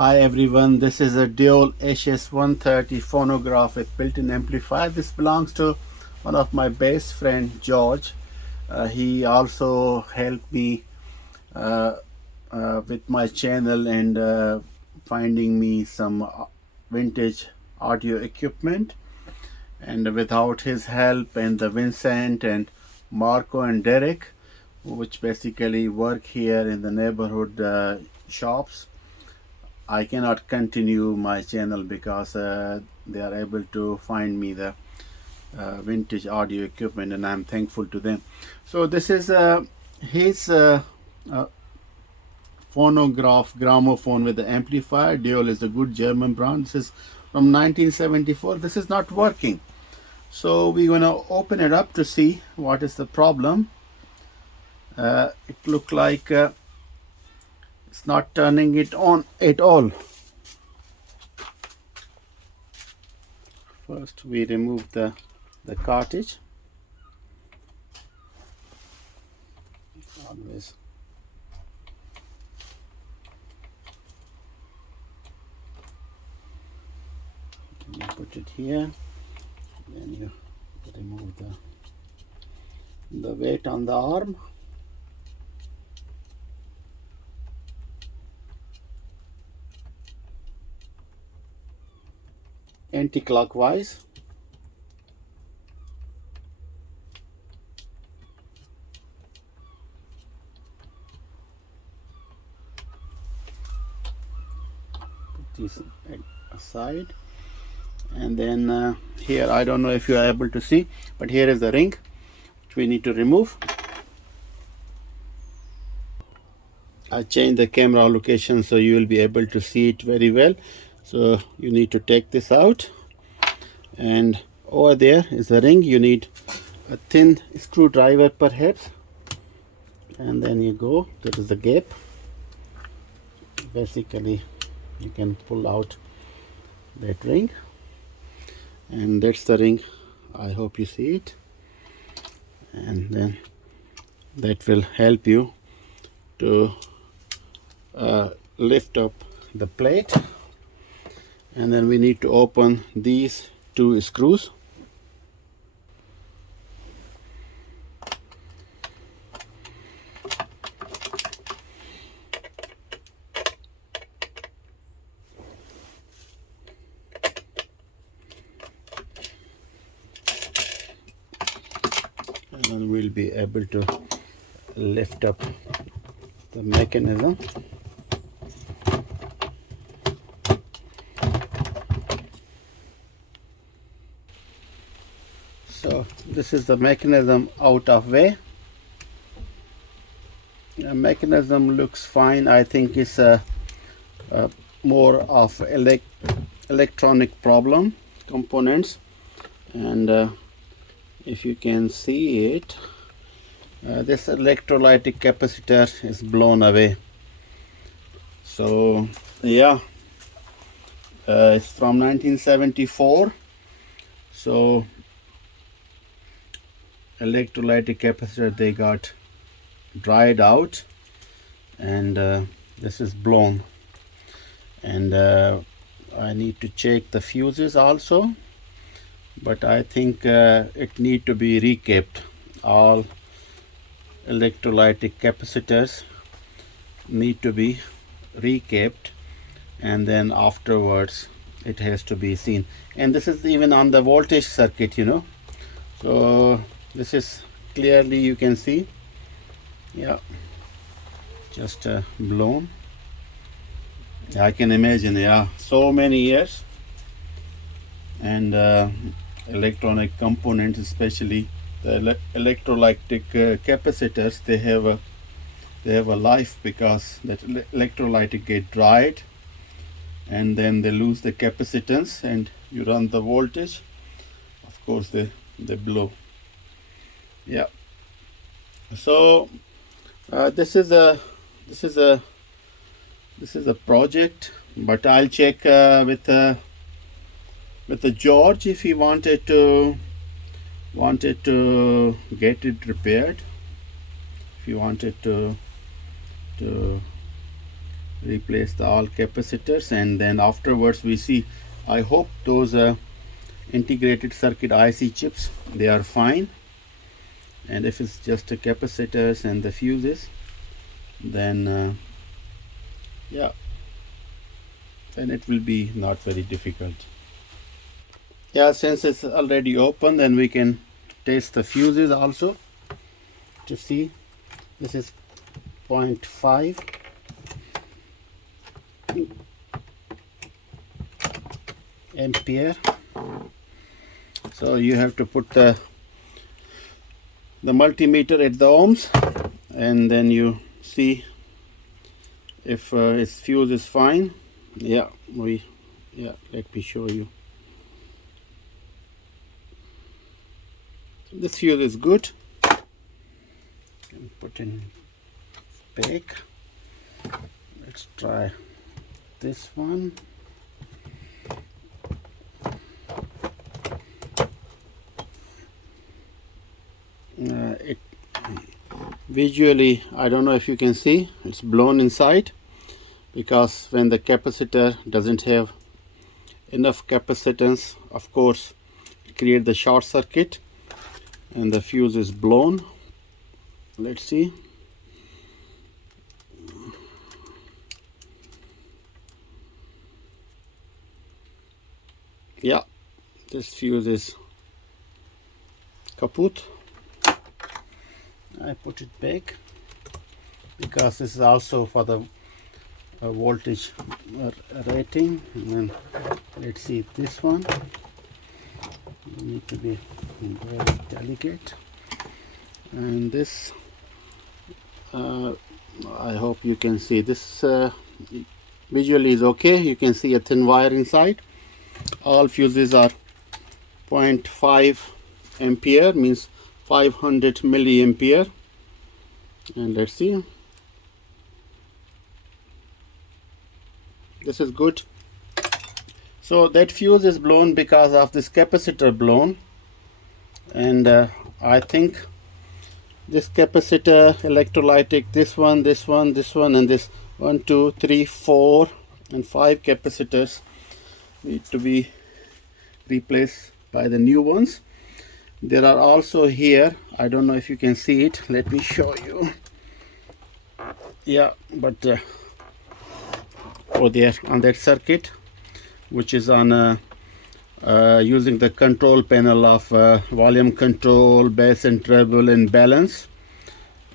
Hi everyone, this is a Dual HS130 phonograph with built-in amplifier. This belongs to one of my best friend George. He also helped me with my channel and finding me some vintage audio equipment. And without his help and the Vincent and Marco and Derek, which basically work here in the neighborhood shops, I cannot continue my channel because they are able to find me the vintage audio equipment, and I'm thankful to them. So this is his phonograph gramophone with the amplifier. Dual is a good German brand. This is from 1974. This is not working. So we're going to open it up to see what is the problem. It looked like it's not turning it on at all. First we remove the cartridge. Always you put it here, then you remove the weight on the arm. Anti-clockwise. Put this aside, and then here, I don't know if you are able to see, but here is the ring which we need to remove. I changed the camera location so you will be able to see it very well. So you need to take this out, and over there is the ring. You need a thin screwdriver perhaps, and then you go, that is the gap. Basically you can pull out that ring, and that's the ring. I hope you see it, and then that will help you to lift up the plate. And then we need to open these two screws. And then we'll be able to lift up the mechanism. So this is the mechanism out of way. The mechanism looks fine. I think it's a more of electronic problem, components, and if you can see it, this electrolytic capacitor is blown away. So yeah, it's from 1974. So electrolytic capacitor, they got dried out, and this is blown, and I need to check the fuses also, but I think it need to be recapped. All electrolytic capacitors need to be recapped, and then afterwards it has to be seen. And this is even on the voltage circuit, you know. So this is clearly, you can see, yeah, just blown. I can imagine, yeah, so many years, and electronic components, especially the electrolytic capacitors, they have a life, because that electrolytic get dried, and then they lose the capacitance, and you run the voltage, of course they blow. Yeah, so this is a project, but I'll check with the George if he wanted to get it repaired, if he wanted to replace the all capacitors, and then afterwards we see. I hope those integrated circuit IC chips, they are fine, and if it's just the capacitors and the fuses, then yeah, then it will be not very difficult. Yeah, since it's already open, then we can test the fuses also to see. This is 0.5 ampere. So you have to put the multimeter at the ohms, and then you see if its fuse is fine. Yeah, let me show you. This fuse is good. And put in back. Let's try this one. It visually, I don't know if you can see, it's blown inside, because when the capacitor doesn't have enough capacitance, of course it creates the short circuit and the fuse is blown. Let's see. Yeah, this fuse is kaput. I put it back because this is also for the voltage rating. And then let's see this one. You need to be very delicate. And this, I hope you can see this. Visually is okay. You can see a thin wire inside. All fuses are 0.5 ampere, means 500 milliampere. And let's see. This is good. So that fuse is blown because of this capacitor blown, and I think this capacitor, electrolytic, this one, and this 1, 2, 3, 4, and 5 capacitors need to be replaced by the new ones. There are also here, I don't know if you can see it, let me show you. Yeah, but over there on that circuit, which is on using the control panel of volume control, bass and treble, and balance.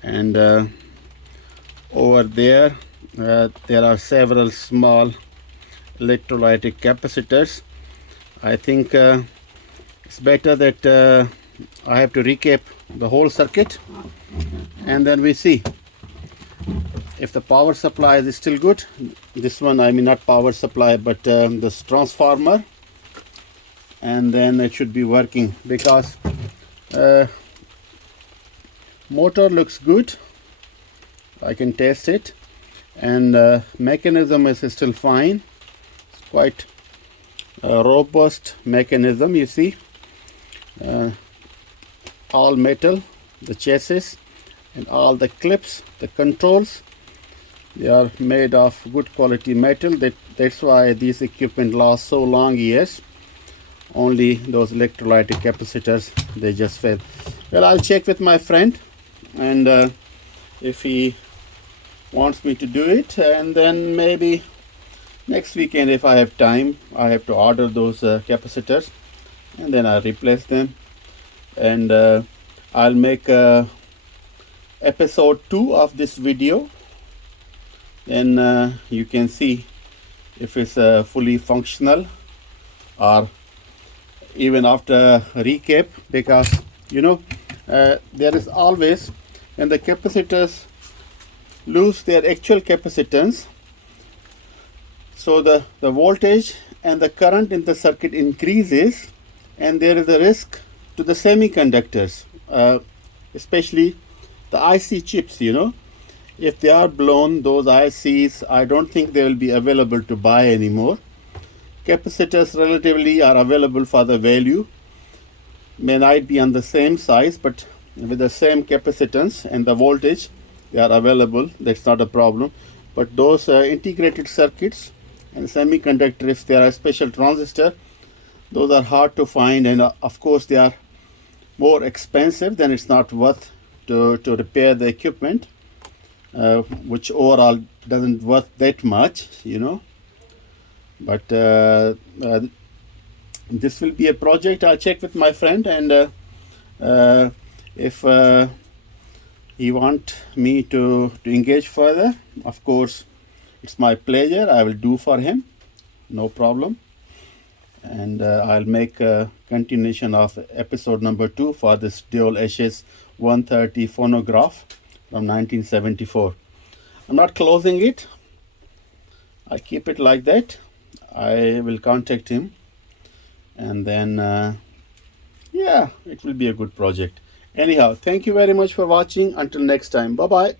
And over there there are several small electrolytic capacitors. I think it's better that I have to recap the whole circuit, and then we see if the power supply is still good. This one, I mean not power supply, but this transformer, and then it should be working, because motor looks good. I can test it, and mechanism is still fine. It's quite a robust mechanism, you see. All metal, the chassis, and all the clips, the controls, they are made of good quality metal. That's why these equipment last so long years. Only those electrolytic capacitors, they just fail. Well, I'll check with my friend, and if he wants me to do it, and then maybe next weekend, if I have time, I have to order those capacitors, and then I'll replace them. And I'll make episode 2 of this video. Then you can see if it's fully functional, or even after recap, because you know there is always, when the capacitors lose their actual capacitance, so the voltage and the current in the circuit increases, and there is a risk to the semiconductors, especially the IC chips. You know, if they are blown, those ICs, I don't think they will be available to buy anymore. Capacitors relatively are available for the value, may not be on the same size, but with the same capacitance and the voltage, they are available. That's not a problem. But those integrated circuits and semiconductor, if there are special transistor, those are hard to find, and of course they are more expensive. Then it's not worth to repair the equipment, which overall doesn't worth that much, you know. But this will be a project I'll check with my friend, and if he want me to engage further, of course it's my pleasure. I will do for him, no problem. And I'll make a continuation of episode number 2 for this Dual HS130 Phonograph from 1974. I'm not closing it. I keep it like that. I will contact him, and then yeah, it will be a good project. Anyhow, thank you very much for watching. Until next time, bye bye.